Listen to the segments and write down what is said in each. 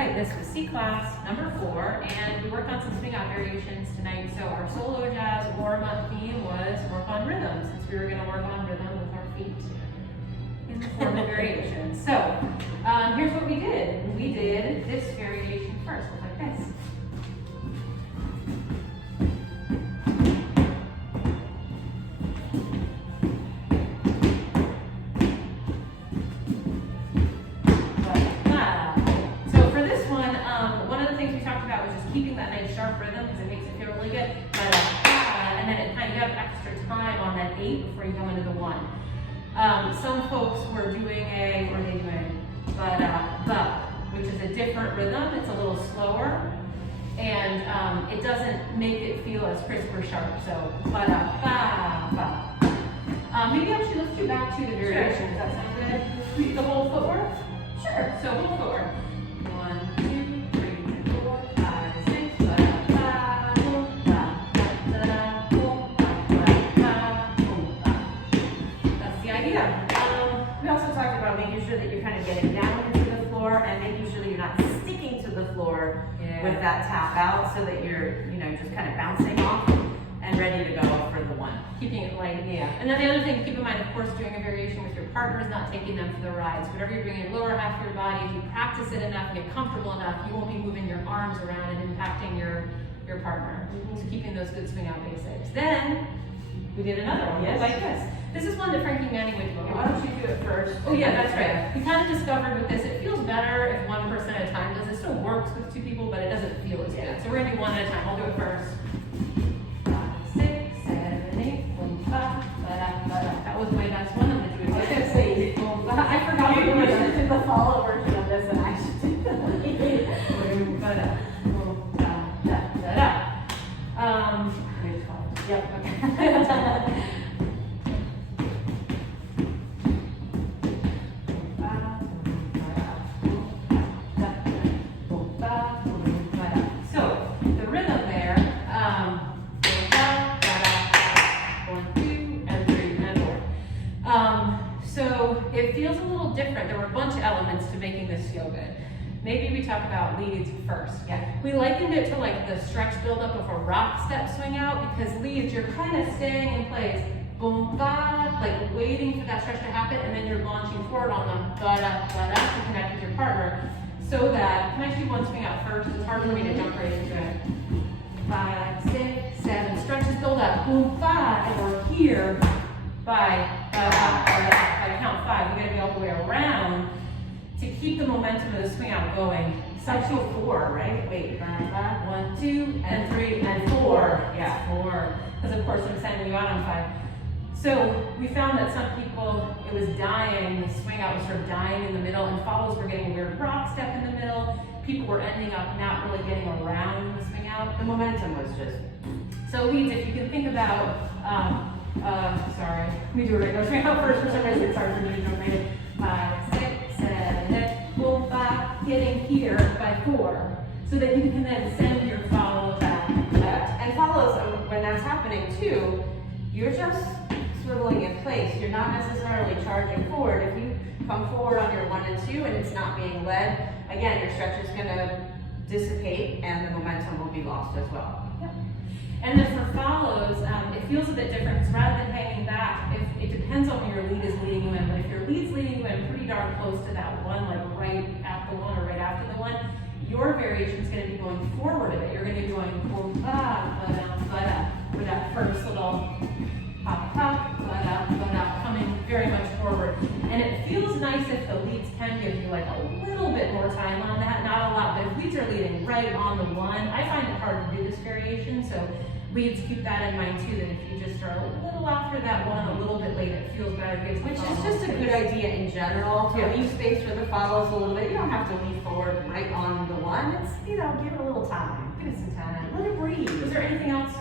right, this was C class number 4, and we worked on some swing out variations tonight. So our solo jazz warm-up theme was work on rhythm, since we were going to work on rhythm with our feet in the form of variations. So here's what we did. We did this variation first, look like this. Keeping that nice sharp rhythm because it makes it feel really good. And then it kind of have extra time on that 8 before you go into the 1. Some folks were doing which is a different rhythm. It's a little slower, and it doesn't make it feel as crisp or sharp. So maybe actually let's do back to the variations. Does that sound good? The whole footwork? Sure. So whole footwork. 1, 2, 3, 4, 5, 6. That's the idea. We also talked about making sure that you're kind of getting down into the floor and making sure that you're not sticking to the floor with that tap out, so that you're, just kind of bouncing off and ready to go for the 1. Keeping it light. Yeah. And then the other thing to keep in mind, of course, doing a variation with your partner is not taking them for the ride. So whatever you're doing in the lower half of your body, if you practice it enough and get comfortable enough, you won't be moving your arms around and impacting your partner. So keeping those good swing out basics. Then we did another one, like this. This is one that Frankie Manning would do. Why don't you do it first? Oh yeah, that's right. We kind of discovered with this, it feels better if one person at a time does it. It still works with 2 people, but it doesn't feel as good. So we're gonna do one at a time. I'll do it first. 5, 6, 7, 8, 5. That was my best one. I'm gonna do it. I was gonna say, I forgot you what it should do the follow version of this, and I should do the Yep. Okay. It feels a little different. There were a bunch of elements to making this feel good. Maybe we talk about leads first. Yeah. We likened it to like the stretch buildup of a rock step swing out, because leads, you're kind of staying in place, boom, ba, like waiting for that stretch to happen, and then you're launching forward on the ba-da, ba-da to connect with your partner, so that, can I do one swing out first? It's hard for me to jump right into it. 5, 6, 7, stretches build up, boom, ba, and we're here by count 5. We gotta be all the way around to keep the momentum of the swing out going. Section 4, right? Wait, 1, 2, and 3, and 4. Yeah, 4. Because of course I'm sending you out on 5. So we found that some people, it was dying, the swing out was sort of dying in the middle, and follows were getting a weird rock step in the middle. People were ending up not really getting around the swing out. The momentum was just... So leads, if you can think about, sorry, let me do it right now. Swing out first, for some reason it's hard for me to jump right in. 5, 6, 7, 8, boom, 5, getting here by 4. So that you can then send your follow back. And follows, when that's happening too, you're just swiveling in place. You're not necessarily charging forward. If you come forward on your 1 and 2 and it's not being led, again, your stretch is gonna dissipate and the momentum will be lost as well. Yep. And then for follows, it feels a bit different, because rather than hanging back, it depends on where your lead is leading you in, but if your lead's leading you in pretty darn close to that 1, like right at the 1 or right after the 1, your variation is going to be going forward a bit. You're going to be going boom, ba, ba, with that first little hop, hop, ba, coming very much forward. And it feels nice if the leads can give you like a little bit more time on that, not a lot, but if leads are leading right on the 1, I find it hard to do this variation, so leads, keep that in mind too, that if you just are a little after that 1, a little bit late, it feels better. Which is just a good idea in general, to leave space for the follows a little bit. You don't have to lean forward right on the 1. It's, give it a little time. Give it some time. Let it breathe. Was there anything else?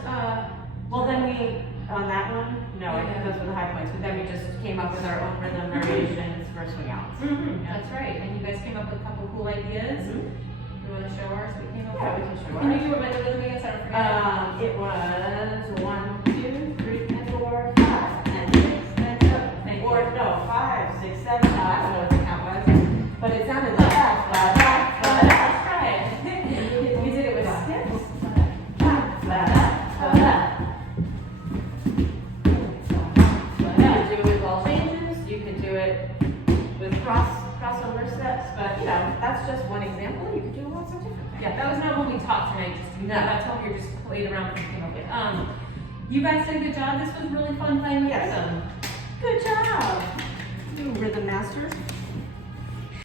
Well, then we, on that one, no, I think those were the high points, but then we just came up with our own rhythm variations for swing outs. That's right, and you guys came up with a couple cool ideas. You want to show ours? We came up with? Yeah, we can show ours. Can you do it by the rhythm again, so I don't forget? It was 1, 2, 3, and 4, 5, and 6, and 7. Or no, 5, 6, 7. I don't know what the count was, but it sounded like that. it with crossover steps, but you know, that's just one example. You could do lots of different things. Yeah, that was not when we talked tonight, just, No. that's what we were just played around and came up with. You guys did a good job, this was really fun playing with Yes. them. Good job. You were the masters.